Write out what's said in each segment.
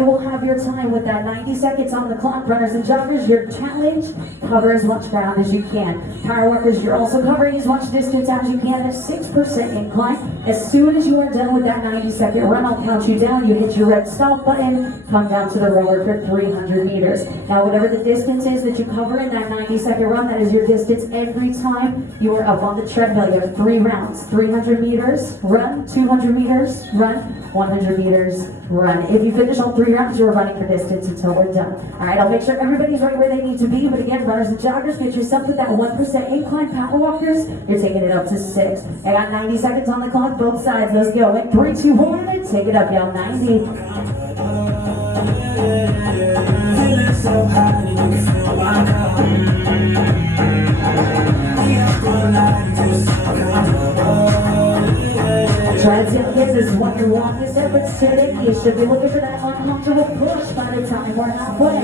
I will have your time with that 90 seconds on the clock. Runners and joggers, your challenge, cover as much ground as you can. Power workers, you're also covering as much distance as you can at 6% incline. As soon as you are done with that 90-second run, I'll count you down. You hit your red stop button, come down to the rower for 300 meters. Now, whatever the distance is that you cover in that 90-second run, that is your distance every time you are up on the treadmill. You have 3 rounds, 300 meters, run, 200 meters, run, 100 meters, run. If you finish all 3 rounds, you're running for distance until we're done. All right, I'll make sure everybody's right where they need to be. But again, runners and joggers, get yourself with that 1% incline. Power walkers, you're taking it up to 6. I got 90 seconds on the clock, both sides. Let's go. In 3, 2, 1, and take it up, y'all. 90. Feeling so high, you can feel my cup. Transient kids is when your walk is efforts today. You should be looking for that uncomfortable push by the time we're halfway.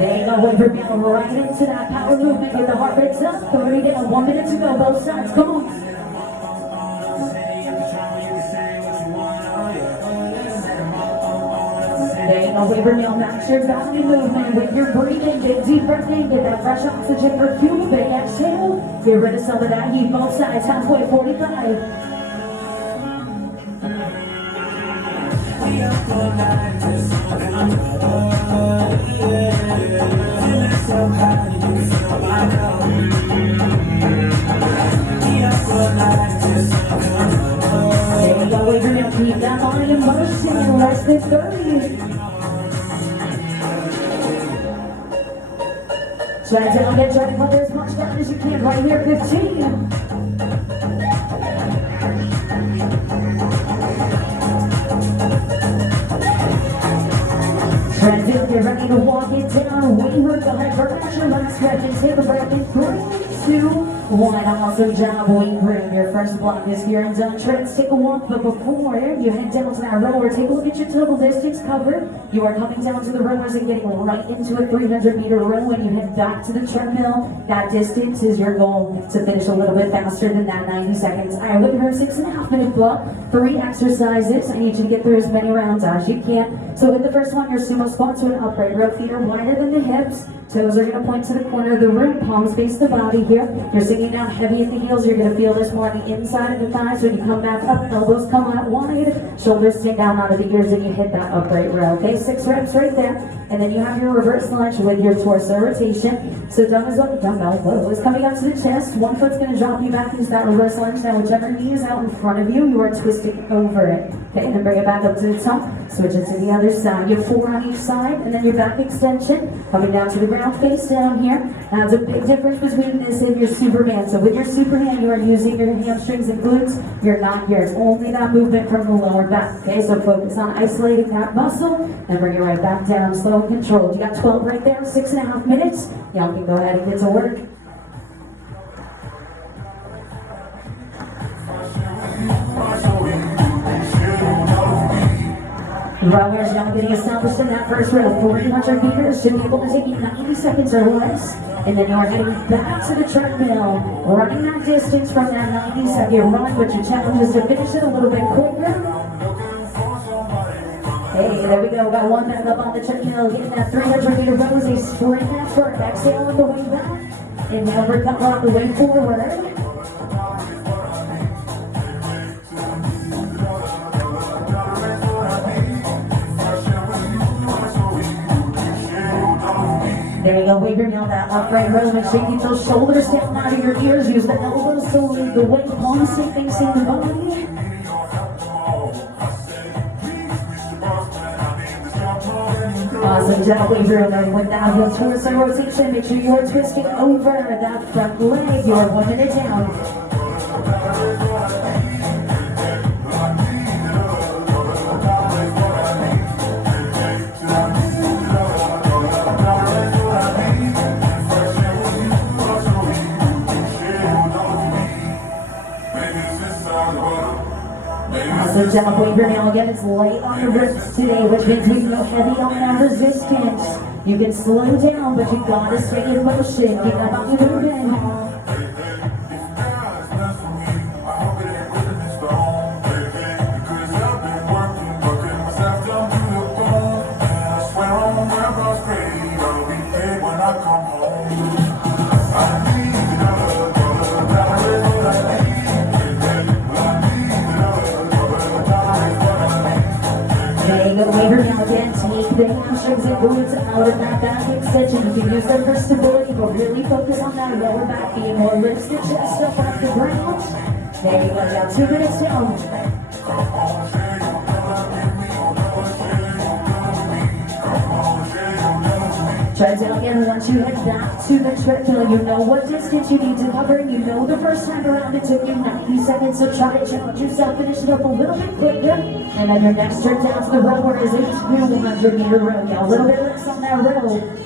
There you go, wait for me, right into that power movement. Get the heart rates up. 3 down, 1 minute to go, both sides. Come on. There you go, wait for me, match your belly movement with your breathing. Get deep breath in, get that fresh oxygen for fuel. Big exhale. Get rid of some of that heat. Both sides, halfway, 45. There you go, we're gonna keep that body in motion in less than 30. Try to cover as much ground as you can right here, 15. Transit, get ready to walk it down. Waver, go ahead, burn out your last breath and take a breath in 3, 2, 1. Awesome job, Waver. Your first block is here and done. Let's take a walk, but before you head down to that rower, take a look at your total distance covered. You are coming down to the rowers and getting right into a 300-meter row. When you head back to the treadmill, that distance is your goal to finish a little bit faster than that 90 seconds. All right, looking for a 6.5-minute block, 3 exercises. I need you to get through as many rounds as you can. So with the first one, your sumo squat to an upright row. Feet are wider than the hips. Toes are going to point to the corner of the room. Palms face the body here. You're sinking down heavy at the heels. You're going to feel this more on the inside of the thighs. When you come back up, elbows come out wide. Shoulders sink down out of the ears and you hit that upright row. Okay, 6 reps right there. And then you have your reverse lunge with your torso rotation. So dumbbell is coming up to the chest. One foot's going to drop you back into that reverse lunge. Now whichever knee is out in front of you, you are twisting over it. Okay, and then bring it back up to the top. Switch it to the other side. You have 4 on each side, and then your back extension coming down to the ground, face down here. Now there's a big difference between this and your Superman. So with your Superman, you are using your hamstrings and glutes. You're not here. It's only that movement from the lower back. Okay, so focus on isolating that muscle, and bring it right back down, slow and controlled. You got 12 right there, 6.5 minutes. Y'all can go ahead and get to work. Rowers now getting established in that first row. 300 meters should be able to take you 90 seconds or less. And then you're heading back to the treadmill, running that distance from that 90-second run, but your challenge is to finish it a little bit quicker. Hey, there we go. Got one back up on the treadmill, getting that 300-meter rows. A sprint effort. Exhale on the way back. And now recover on the way forward. There you go, wave your nail that upright row and shaking those shoulders down out of your ears. Use the elbows to lead the way. Palms facing the body. Awesome job, wave your nail with that heel torso rotation. Make sure you're twisting over that front leg. You're 1 minute down. So jump, wave your nail again. It's light on the wrists today, which means we can go heavy on that resistance. You can slow down, but you gotta stay in motion. Keep that body moving. the hamstrings and glutes out of that back extension. You can use them for stability, but really focus on that lower back being more lifts the chest up off the ground. There you go, down 2 minutes down. Try it again. Once you head back to the treadmill, you know what distance you need to cover. You know the first time around it took you 90 seconds, so try to challenge yourself, finish it up a little bit quicker. And then your next trip down to the rower is a 200-meter row. Now a little bit less on that row.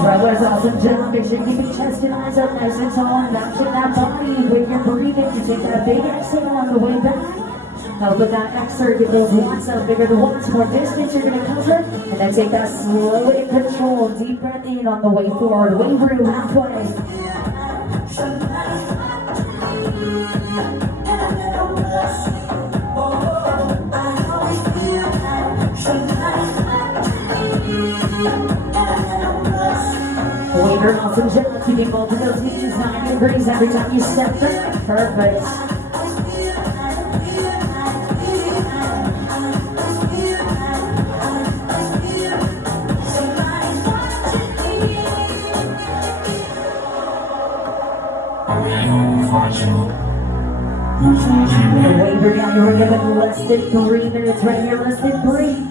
Rowers, awesome job. Make sure you keep your chest and eyes up nice and tall. Matching that body with your breathing. You take that big exhale on the way back. Help with that exert, get those watts up. Bigger the watts, more distance you're going to cover. And then take that slow and control. Deep breath in on the way forward. Wave room halfway. Waver, awesome job. Keeping both of those knees 90 degrees every time you step back. Perfect. Waver down, you're given less than 3 minutes right here, less than 3.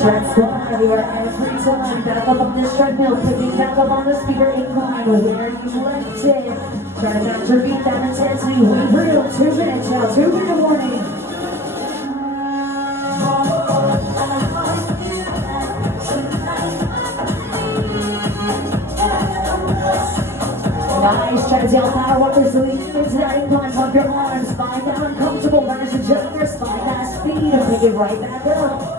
Tread squat everywhere, every time. Back up on this treadmill, picking back up on the speeder incline where you left it. Try not to beat that intensity. Wave real, 2 minutes now, 2-minute warning. Nice, try to tail power up this week. Into that incline, pump your arms, find that uncomfortable version, jumpers, find that speed, and pick it right back up.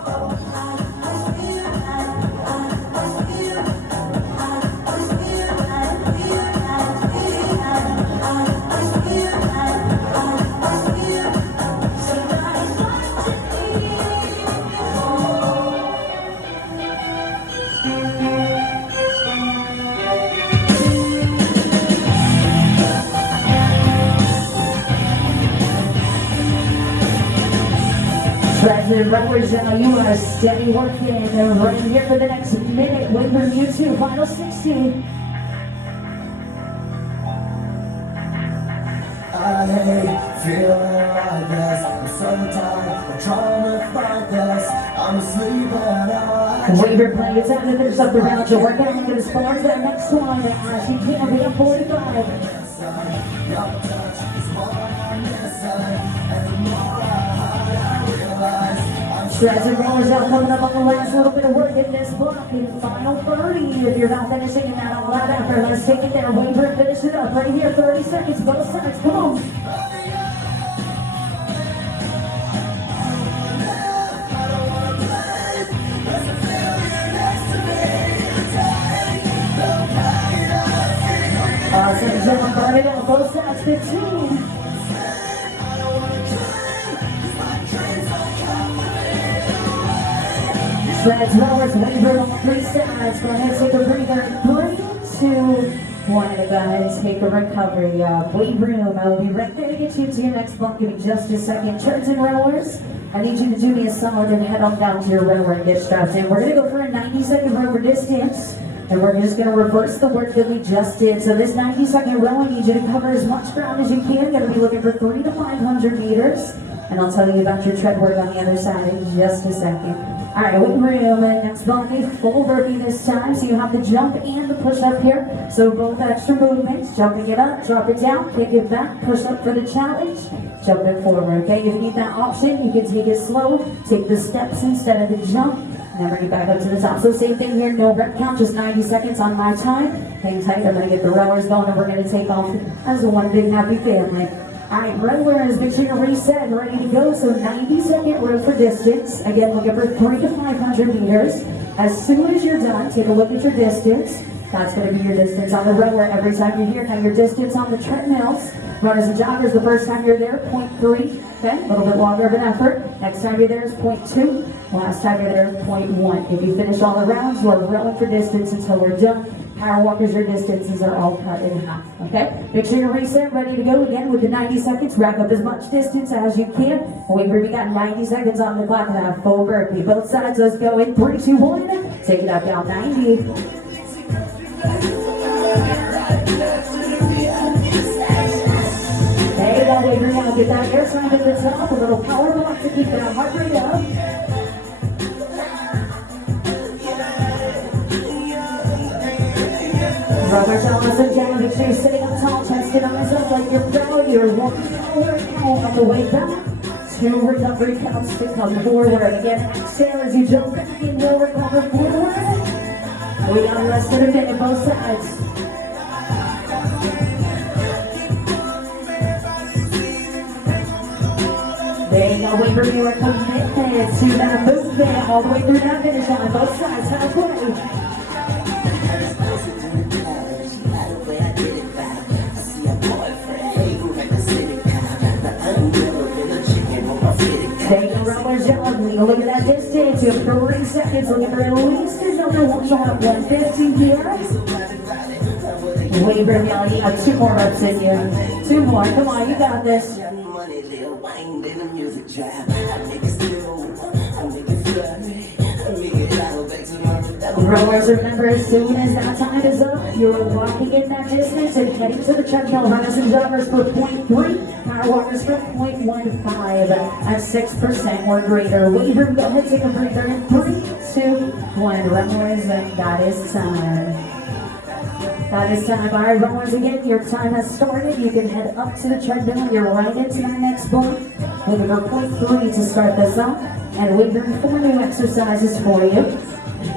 President Rowers, you are steady working and running here for the next minute. Wait for you two, final 60. I hate feeling like this. I'm so tired, I'm trying to fight this. I'm asleep and I'm Waver play, it's time to finish up the round. You're working on it as far as that next one. As you can, we have 45. President Rowers out coming up on the last little bit of work in this block in final 30. If you're not finishing in that lap after, let's take it there. Waver and finish it up right here. 30 seconds, both sides. Come on. Awesome job, burn it out, both sides, 15. Treads, Rowers, Waver on 3 sides. Go ahead, take a breather. 3, 2, 1. Go ahead and take a recovery. Weight room. I will be right there to get you to your next block. Give me just a second. Treads and Rowers, I need you to do me a solid and head on down to your rower and get strapped in. We're going to go for a 90-second rower distance. And we're just going to reverse the work that we just did. So this 90-second row, I need you to cover as much ground as you can. Going to be looking for 300 to 500 meters. And I'll tell you about your tread work on the other side in just a second. All right, weight room, and next block, a full burpee this time. So you have the jump and the push up here. So both extra movements, jumping it up, drop it down, kick it back, push up for the challenge, jump it forward, okay? If you need that option, you can take it slow, take the steps instead of the jump, and then bring it back up to the top. So same thing here, no rep count, just 90 seconds on my time. Hang tight, I'm gonna get the rowers going, and we're gonna take off as one big happy family. Alright, runners, make sure you're reset and ready to go. So 90-second row for distance. Again, looking for 300 to 500 meters. As soon as you're done, take a look at your distance. That's going to be your distance on the rower. Every time you're here, have your distance on the treadmills. Runners and joggers, the first time you're there, 0.3. Okay, a little bit longer of an effort. Next time you're there is 0.2. Last time you're there, 0.1. If you finish all the rounds, we're rowing for distance until we're done. Power walkers, your distances are all cut in half. Okay, make sure you're reset, ready to go again with the 90 seconds. Rack up as much distance as you can. Wait, we got 90 seconds on the clock and have full burpee. Both sides, let's go in 3, 2, 1. Take it up down 90. Hey, that way, we're gonna get that air time at the top. A little power block to keep that heart rate up. Rubbers elbows and down, make sure you're sitting up tall, chest and eyes up like you're proud. You're walking forward, home on the way back. 2 recovery counts to come forward. Again, exhale as you jump back in, you'll recover forward. We got the rest of the minute, both sides. There you go, wait for your commitment to that movement all the way through that finish line, both sides, halfway. Take a roller jog, look at that distance. You have 30 seconds, looking for at least another one shot of 150 here. Wait, reality, you have 2 more reps in you. 2 more, come on, you got this. Rowers, remember, as soon as that time is up, you're walking in that distance and heading to the treadmill. Runners and joggers for 0.3, power walkers for 0.15 at 6% or greater. Weight room, go ahead, take a breather in 3, 2, 1. Runners, and that is time. That is time. All right, runners, again, your time has started. You can head up to the treadmill. You're right into that next block. Looking for 0.3 to start this up. And weight room, 4 new exercises for you.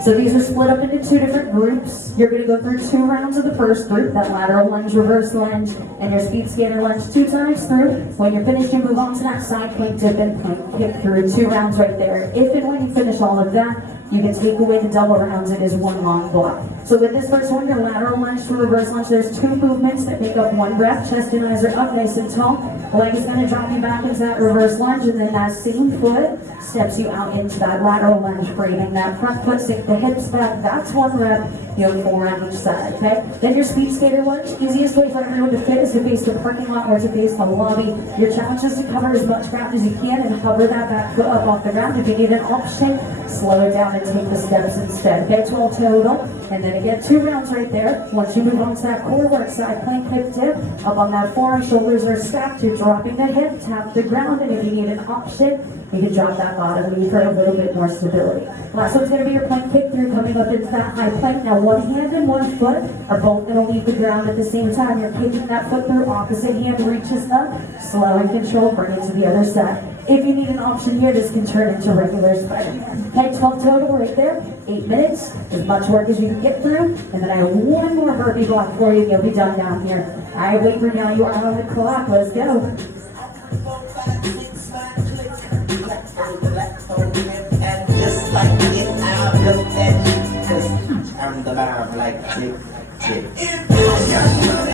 So these are split up into 2 different groups. You're going to go through 2 rounds of the first group, that lateral lunge, reverse lunge, and your speed scanner lunge 2 times through. When you're finished, you move on to that side plank dip and plank kick through 2 rounds right there. If and when you finish all of that, you can take away the double rounds. It is 1 long block. So with this first one, your lateral lunge to reverse lunge, there's 2 movements that make up 1 rep. Chest and eyes are up nice and tall. Leg is going to drop you back into that reverse lunge, and then that same foot steps you out into that lateral lunge, bringing that front foot, sink the hips back. That's 1 rep. You have 4 on each side, okay? Then your speed skater lunge. Easiest way for everyone to fit is to face the parking lot or to face the lobby. Your challenge is to cover as much ground as you can and hover that back foot up off the ground. If you need an option, slow it down and take the steps instead. Okay, 12 total. And then again, 2 rounds right there. Once you move on to that core work, side plank, hip dip, up on that forearm, shoulders are stacked. You're dropping the hip, tap the ground, and if you need an option, you can drop that bottom knee for a little bit more stability. Last one's going to be your plank kick through, coming up into that high plank. Now, 1 hand and 1 foot are both going to leave the ground at the same time. You're kicking that foot through, opposite hand reaches up, slow and control, bring it to the other side. If you need an option here, this can turn into regular Spider-Man. Okay, 12 total right there, 8 minutes, as much work as you can get through, and then I have 1 more burpee block for you, and you'll be done down here. All right, wait for now, you are on the clock, let's go. And just like it, I look at you, 'cause I'm the vibe like tick, tick.